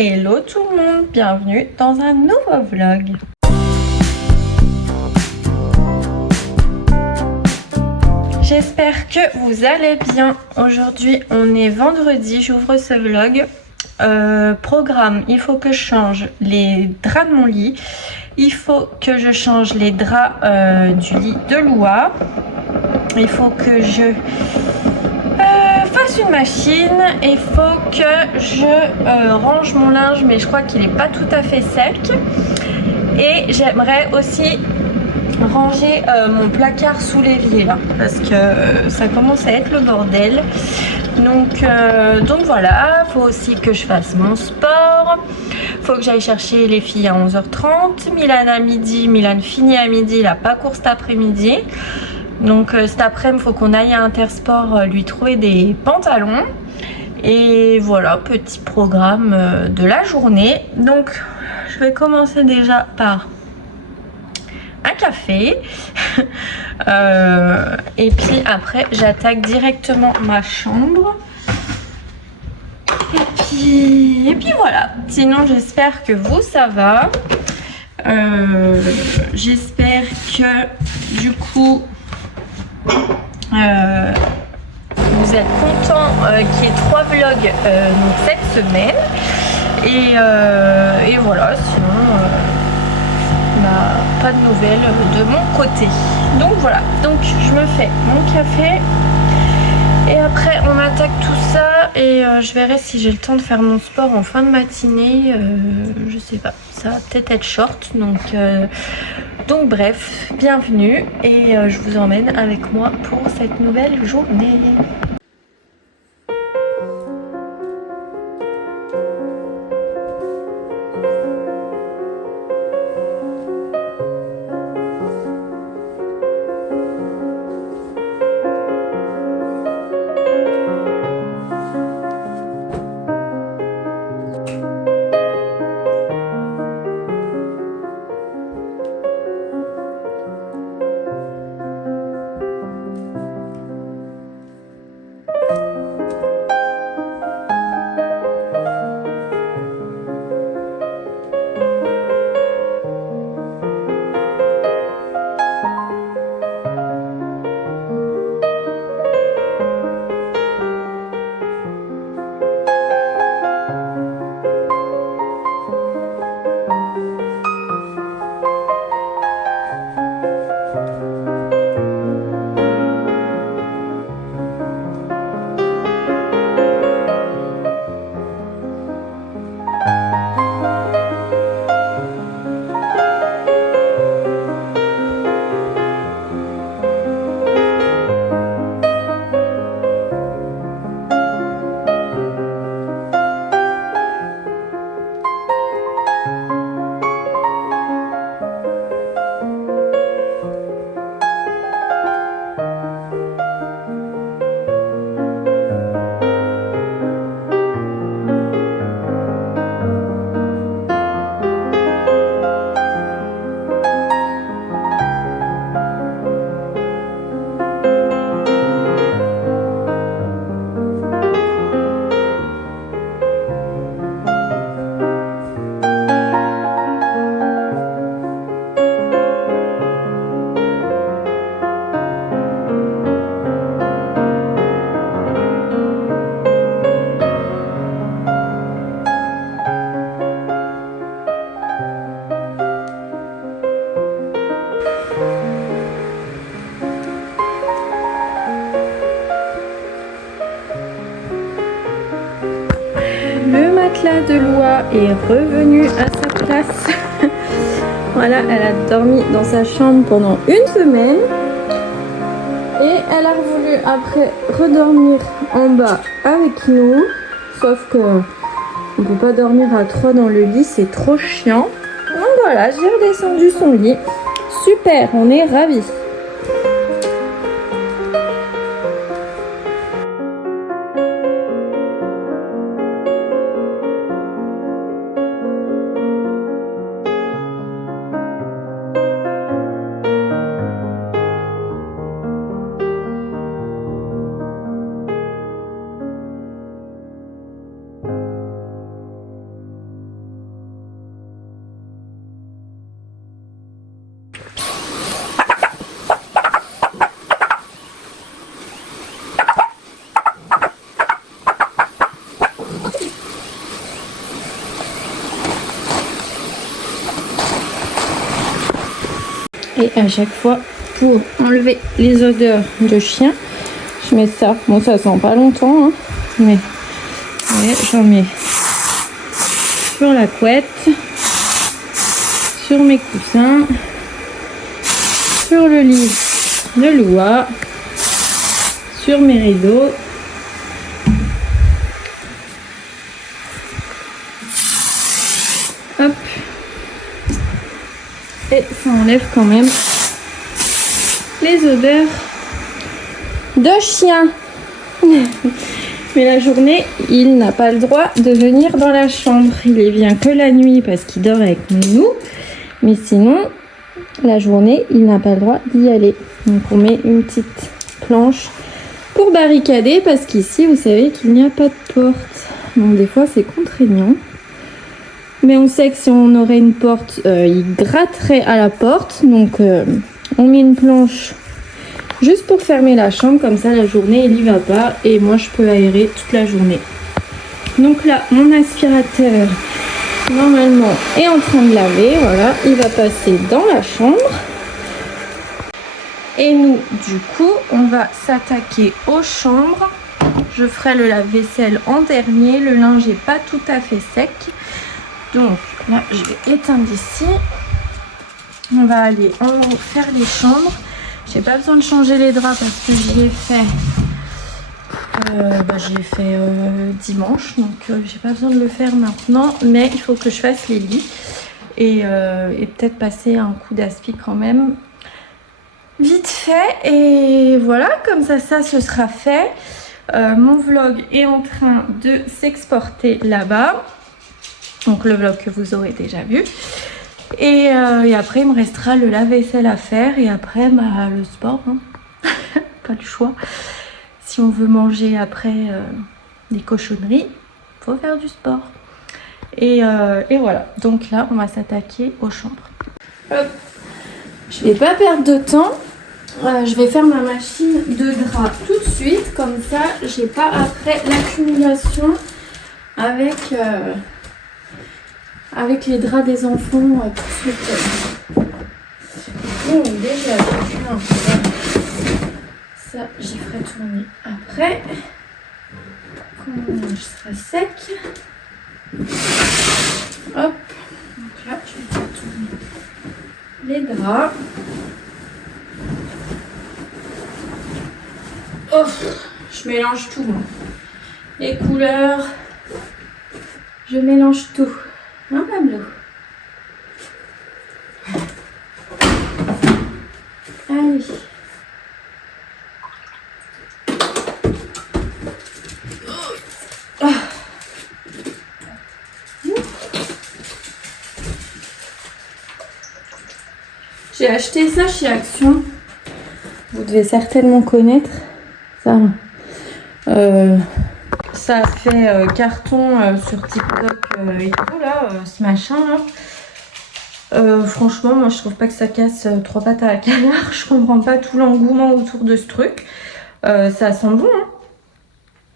Hello tout le monde, bienvenue dans un nouveau vlog. J'espère que vous allez bien. Aujourd'hui on est vendredi, j'ouvre ce vlog. Programme, il faut que je change les draps de mon lit. Il faut que je change les draps du lit de Loua. Il faut que je fasse une machine. Il faut que je range mon linge, mais je crois qu'il n'est pas tout à fait sec. Et j'aimerais aussi ranger mon placard sous l'évier là, parce que ça commence à être le bordel. Donc voilà, faut aussi que je fasse mon sport. Faut que j'aille chercher les filles à 11h30. Milan à midi, Milan finit à midi, il n'a pas cours cet après-midi. Donc cet après-midi, il faut qu'on aille à Intersport lui trouver des pantalons. Et voilà, petit programme de la journée. Donc je vais commencer déjà par un café. Et puis après, j'attaque directement ma chambre. Et puis voilà. Sinon, j'espère que vous, ça va. J'espère que du coup vous êtes contents qu'il y ait 3 vlogs donc cette semaine. Et voilà, sinon pas de nouvelles de mon côté. Donc voilà, donc je me fais mon café. Et après on attaque tout ça et je verrai si j'ai le temps de faire mon sport en fin de matinée. Je sais pas, ça va peut-être être short. Donc bref, bienvenue et je vous emmène avec moi pour cette nouvelle journée. Le matelas de Loua est revenu à sa place. Voilà, elle a dormi dans sa chambre pendant une semaine. Et elle a voulu après redormir en bas avec nous. Sauf que on peut pas dormir à 3 dans le lit, c'est trop chiant. Donc voilà, j'ai redescendu son lit. Super, on est ravis. Et à chaque fois, pour enlever les odeurs de chien, je mets ça. Bon, ça sent pas longtemps, hein, mais j'en mets sur la couette, sur mes coussins, sur le lit de Loua, sur mes rideaux. Hop. Et ça enlève quand même les odeurs de chien. Mais la journée, il n'a pas le droit de venir dans la chambre. Il y vient que la nuit parce qu'il dort avec nous. Mais sinon, la journée, il n'a pas le droit d'y aller. Donc on met une petite planche pour barricader parce qu'ici, vous savez qu'il n'y a pas de porte. Donc des fois, c'est contraignant. Mais on sait que si on aurait une porte, il gratterait à la porte. Donc on met une planche juste pour fermer la chambre. Comme ça, la journée, il n'y va pas. Et moi, je peux aérer toute la journée. Donc là, mon aspirateur, normalement, est en train de laver. Voilà, il va passer dans la chambre. Et nous, du coup, on va s'attaquer aux chambres. Je ferai le lave-vaisselle en dernier. Le linge n'est pas tout à fait sec. Donc là, je vais éteindre ici. On va aller en haut faire les chambres. J'ai pas besoin de changer les draps parce que j'y ai fait, dimanche. Donc j'ai pas besoin de le faire maintenant. Mais il faut que je fasse les lits. Et peut-être passer un coup d'aspi quand même. Vite fait. Et voilà, comme ça ce sera fait. Mon vlog est en train de s'exporter là-bas. Donc le vlog que vous aurez déjà vu. Et après, il me restera le lave-vaisselle à faire. Et après, le sport. Hein. Pas le choix. Si on veut manger après des cochonneries, il faut faire du sport. Et voilà. Donc là, on va s'attaquer aux chambres. Hop. Je vais pas perdre de temps. Je vais faire ma machine de drap tout de suite. Comme ça, j'ai pas après l'accumulation avec les draps des enfants tout de suite. Bon, déjà, ça, j'y ferai tourner après. Quand mon linge sera sec. Hop. Donc là, je vais faire tourner les draps. Oh, je mélange tout. Les couleurs. Je mélange tout. Hein, Pablo? Allez. Ah. J'ai acheté ça chez Action. Vous devez certainement connaître ça. Ça a fait carton sur TikTok et tout là, ce machin là. Franchement, moi je trouve pas que ça casse trois pattes à la canard. Je comprends pas tout l'engouement autour de ce truc. Ça sent bon, hein.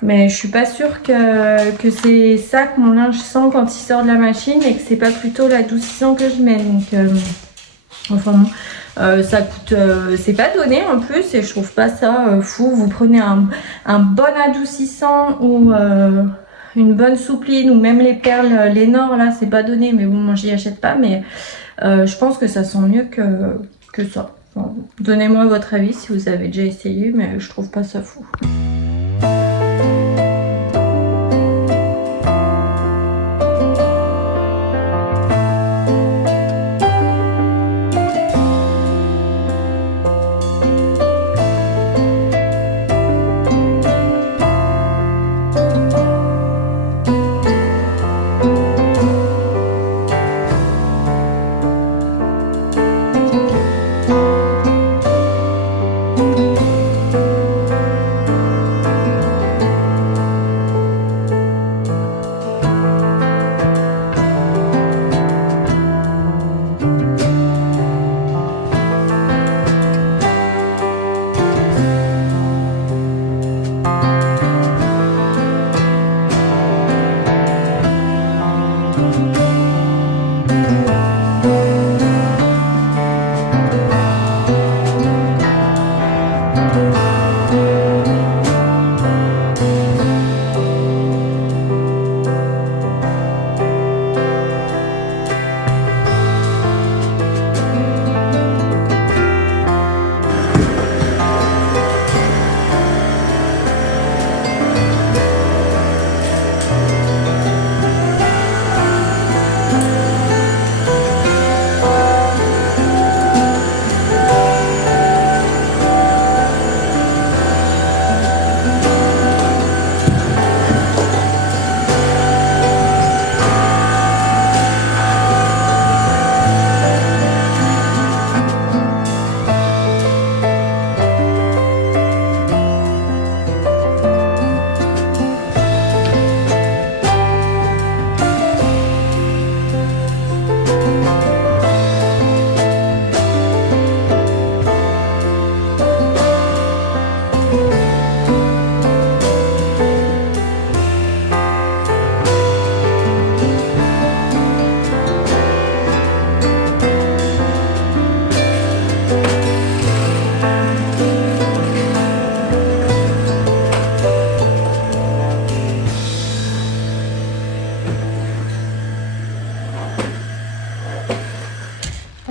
Mais je suis pas sûre que c'est ça que mon linge sent quand il sort de la machine et que c'est pas plutôt l'adoucissant que je mets. Donc, enfin non. Ça coûte, c'est pas donné en plus et je trouve pas ça fou. Vous prenez un bon adoucissant ou une bonne soupline ou même les perles Lénore là, c'est pas donné, mais bon, moi j'y achète pas, mais je pense que ça sent mieux que ça. Enfin, donnez-moi votre avis si vous avez déjà essayé, mais je trouve pas ça fou.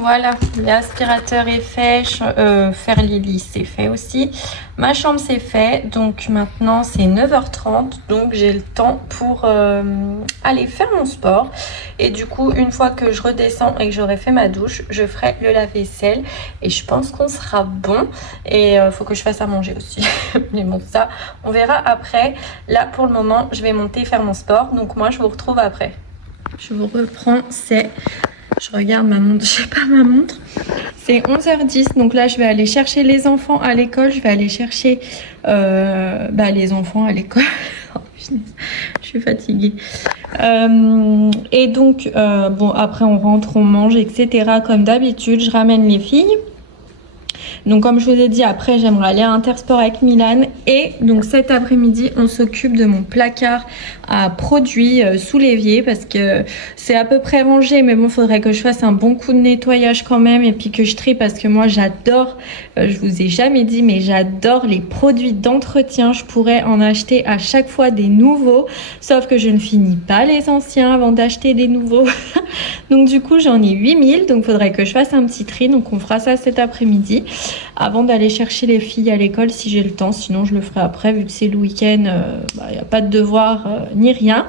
Voilà, l'aspirateur est fait, faire les lits c'est fait aussi. Ma chambre c'est fait, donc maintenant c'est 9h30, donc j'ai le temps pour aller faire mon sport. Et du coup, une fois que je redescends et que j'aurai fait ma douche, je ferai le lave-vaisselle et je pense qu'on sera bon. Et faut que je fasse à manger aussi. Mais bon, ça, on verra après. Là, pour le moment, je vais monter faire mon sport, donc moi je vous retrouve après. Je vous reprends, je regarde ma montre, je sais pas ma montre. C'est 11h10, donc là je vais aller chercher les enfants à l'école. Je vais aller chercher les enfants à l'école. Oh, je suis fatiguée. Et donc, bon, après on rentre, on mange, etc. Comme d'habitude, je ramène les filles. Donc comme je vous ai dit, après j'aimerais aller à Intersport avec Milan. Et donc cet après-midi, on s'occupe de mon placard à produits sous l'évier parce que c'est à peu près rangé, mais bon, faudrait que je fasse un bon coup de nettoyage quand même et puis que je trie parce que moi j'adore, je vous ai jamais dit, mais j'adore les produits d'entretien. Je pourrais en acheter à chaque fois des nouveaux, sauf que je ne finis pas les anciens avant d'acheter des nouveaux. Donc du coup j'en ai 8000, donc faudrait que je fasse un petit tri, donc on fera ça cet après-midi avant d'aller chercher les filles à l'école si j'ai le temps, sinon je le ferai après vu que c'est le week-end, il n'y a pas de devoir ni rien.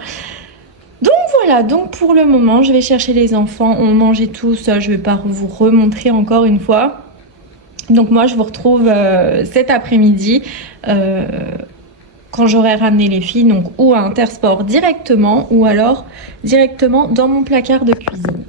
Donc voilà, donc pour le moment je vais chercher les enfants, on mange et tout ça, je vais pas vous remontrer encore une fois. Donc moi je vous retrouve cet après-midi quand j'aurai ramené les filles, donc ou à Intersport directement ou alors directement dans mon placard de cuisine.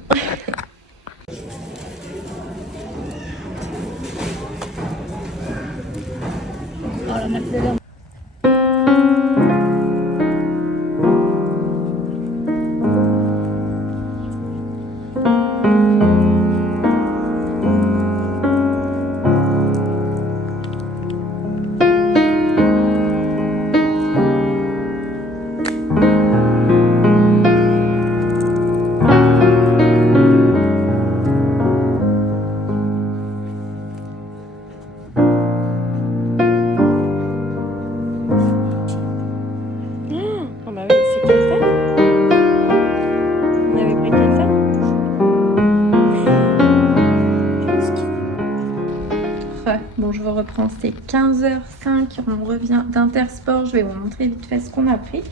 Bon, je vous reprends, c'est 15h05, on revient d'Intersport, je vais vous montrer vite fait ce qu'on a pris.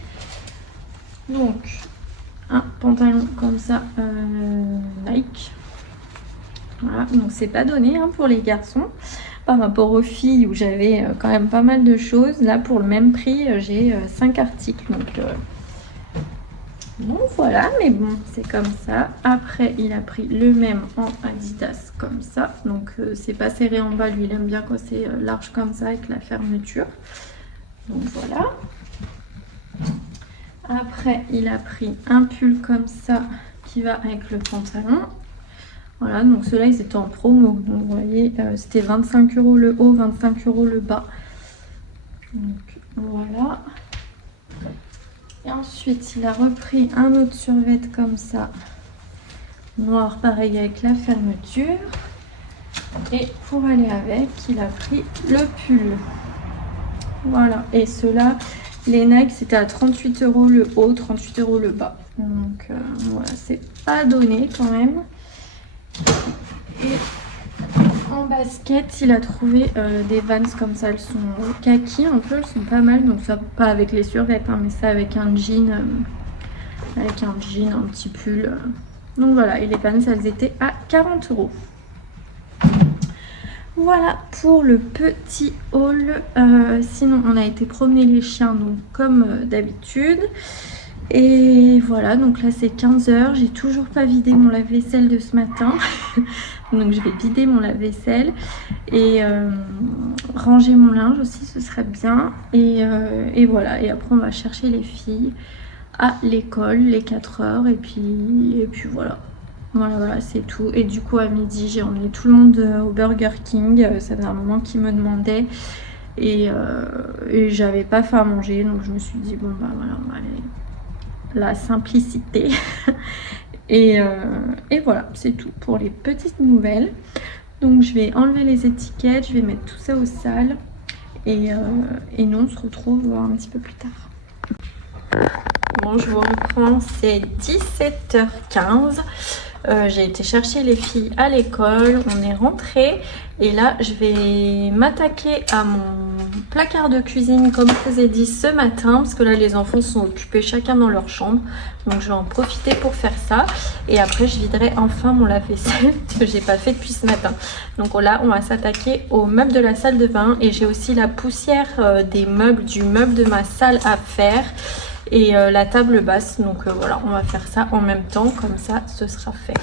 Donc, un pantalon comme ça, Nike. Voilà, donc c'est pas donné hein, pour les garçons. Par rapport aux filles où j'avais quand même pas mal de choses, là pour le même prix, j'ai 5 articles. Donc voilà, mais bon, c'est comme ça. Après, il a pris le même en Adidas comme ça. Donc, c'est pas serré en bas. Lui, il aime bien quand c'est large comme ça avec la fermeture. Donc voilà. Après, il a pris un pull comme ça qui va avec le pantalon. Voilà, donc ceux-là, ils étaient en promo. Donc, vous voyez, c'était 25 € le haut, 25 € le bas. Donc voilà. Et ensuite, il a repris un autre survêt comme ça, noir, pareil avec la fermeture. Et pour aller avec, il a pris le pull. Voilà. Et ceux-là, les Nike, c'était à 38 € le haut, 38 € le bas. Donc voilà, c'est pas donné quand même. Et en basket, il a trouvé des Vans comme ça, elles sont kaki un peu, elles sont pas mal, donc ça pas avec les survêtements, hein, mais ça avec un jean, un petit pull. Donc voilà, et les Vans, elles étaient à 40 €. Voilà pour le petit haul. Sinon, on a été promener les chiens, donc comme d'habitude. Et voilà, donc là c'est 15h, j'ai toujours pas vidé mon lave-vaisselle de ce matin. Donc je vais vider mon lave-vaisselle et ranger mon linge aussi, ce serait bien. Et voilà, et après on va chercher les filles à l'école, les 4 heures, et puis voilà. Voilà, c'est tout. Et du coup à midi, j'ai emmené tout le monde au Burger King. Ça faisait un moment qu'ils me demandaient. Et j'avais pas faim à manger, donc je me suis dit bon bah voilà, on va aller la simplicité. et voilà, c'est tout pour les petites nouvelles. Donc je vais enlever les étiquettes, je vais mettre tout ça au sale et nous on se retrouve un petit peu plus tard. Bon, je vous reprends, c'est 17h15. J'ai été chercher les filles à l'école, on est rentré et là je vais m'attaquer à mon placard de cuisine comme je vous ai dit ce matin parce que là les enfants sont occupés chacun dans leur chambre, donc je vais en profiter pour faire ça et après je viderai enfin mon lave-vaisselle que j'ai pas fait depuis ce matin. Donc là on va s'attaquer aux meubles de la salle de bain et j'ai aussi la poussière des meubles du meuble de ma salle à faire et la table basse, donc voilà, on va faire ça en même temps, comme ça ce sera fait.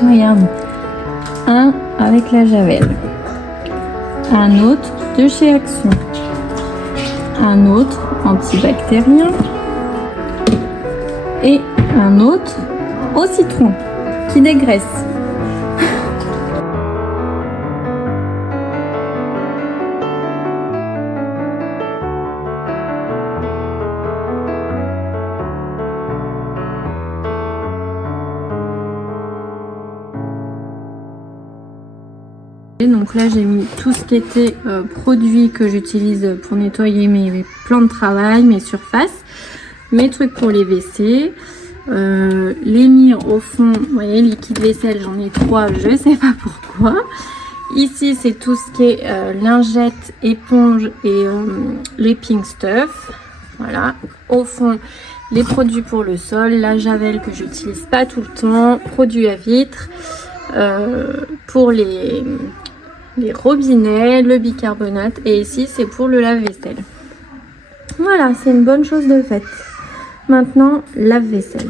Regarde, un avec la Javel, un autre de chez Action, un autre antibactérien et un autre au citron qui dégraisse. Donc là j'ai mis tout ce qui était produits que j'utilise pour nettoyer mes plans de travail, mes surfaces, mes trucs pour les WC, les mires au fond, vous voyez, liquide vaisselle, j'en ai 3, je sais pas pourquoi. Ici c'est tout ce qui est lingettes, éponges et les pink stuff. Voilà, au fond les produits pour le sol, la Javel que j'utilise pas tout le temps, produits à vitre, pour les robinets, le bicarbonate et ici c'est pour le lave-vaisselle. Voilà, c'est une bonne chose de faite. Maintenant, lave-vaisselle.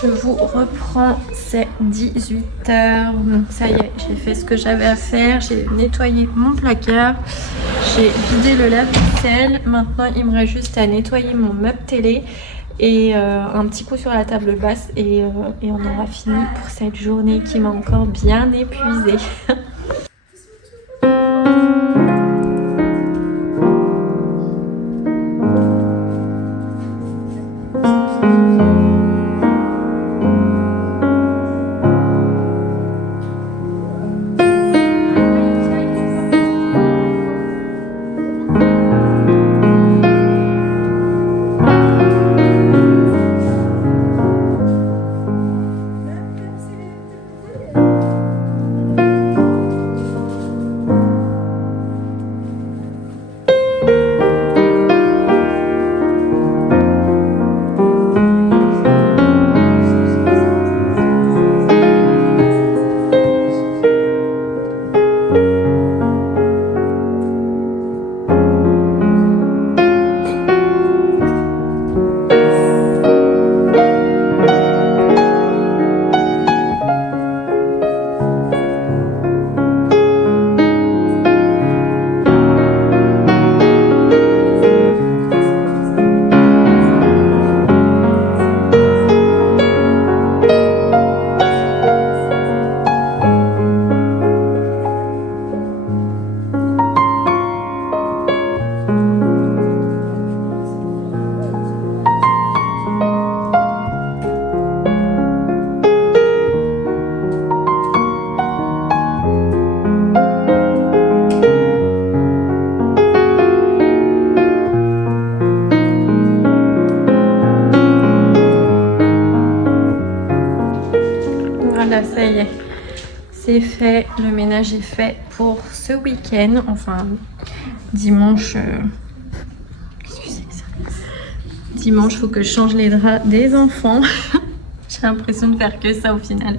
Je vous reprends, c'est 18h, donc ça y est, j'ai fait ce que j'avais à faire, j'ai nettoyé mon placard, j'ai vidé le lave-vaisselle, maintenant il me reste juste à nettoyer mon meuble télé et un petit coup sur la table basse et on aura fini pour cette journée qui m'a encore bien épuisée. Voilà, ça y est, c'est fait, le ménage est fait pour ce week-end, enfin dimanche, excusez ça, dimanche faut que je change les draps des enfants, j'ai l'impression de faire que ça au final.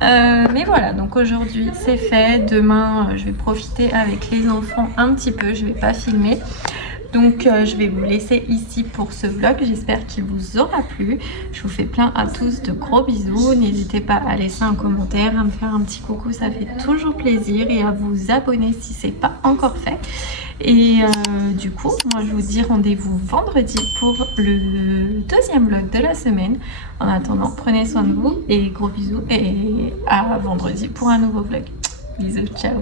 Mais voilà, donc aujourd'hui c'est fait, demain je vais profiter avec les enfants un petit peu, je vais pas filmer. Donc je vais vous laisser ici pour ce vlog, j'espère qu'il vous aura plu. Je vous fais plein à tous de gros bisous, n'hésitez pas à laisser un commentaire, à me faire un petit coucou, ça fait toujours plaisir, et à vous abonner si c'est pas encore fait. Et du coup, moi je vous dis rendez-vous vendredi pour le deuxième vlog de la semaine. En attendant, prenez soin de vous et gros bisous, et à vendredi pour un nouveau vlog. Bisous, ciao.